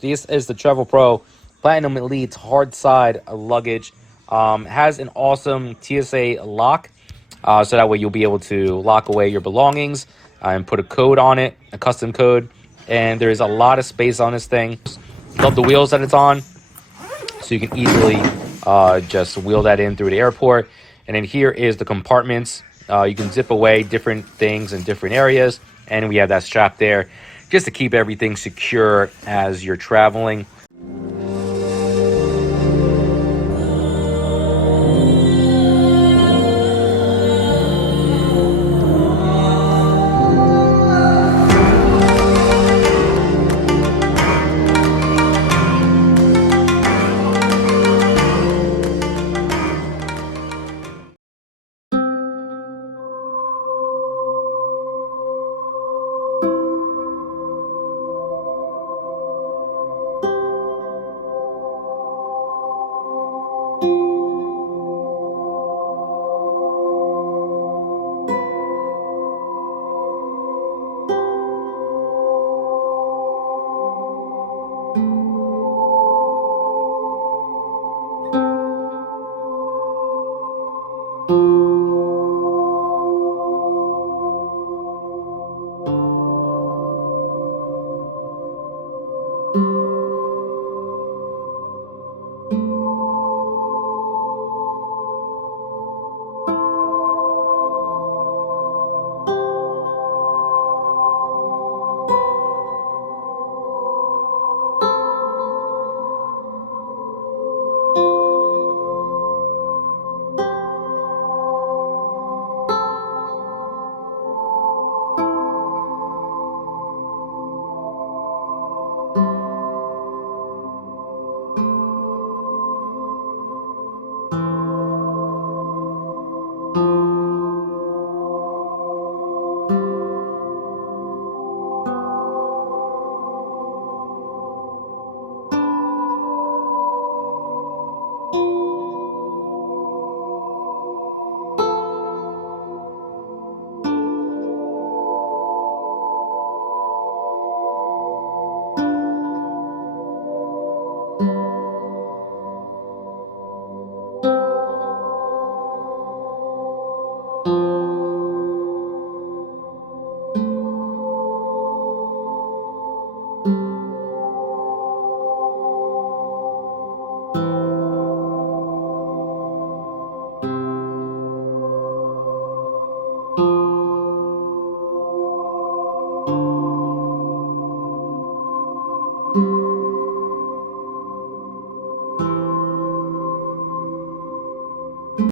This is the Travelpro Platinum Elite hardside luggage. Has an awesome TSA lock, so that way you'll be able to lock away your belongings and put a code on it, a custom code. And there is a lot of space on this thing. Love the wheels that it's on, so you can easily just wheel that in through the airport. And then here is the compartments. You can zip away different things in different areas, and we have that strap there just to keep everything secure as you're traveling.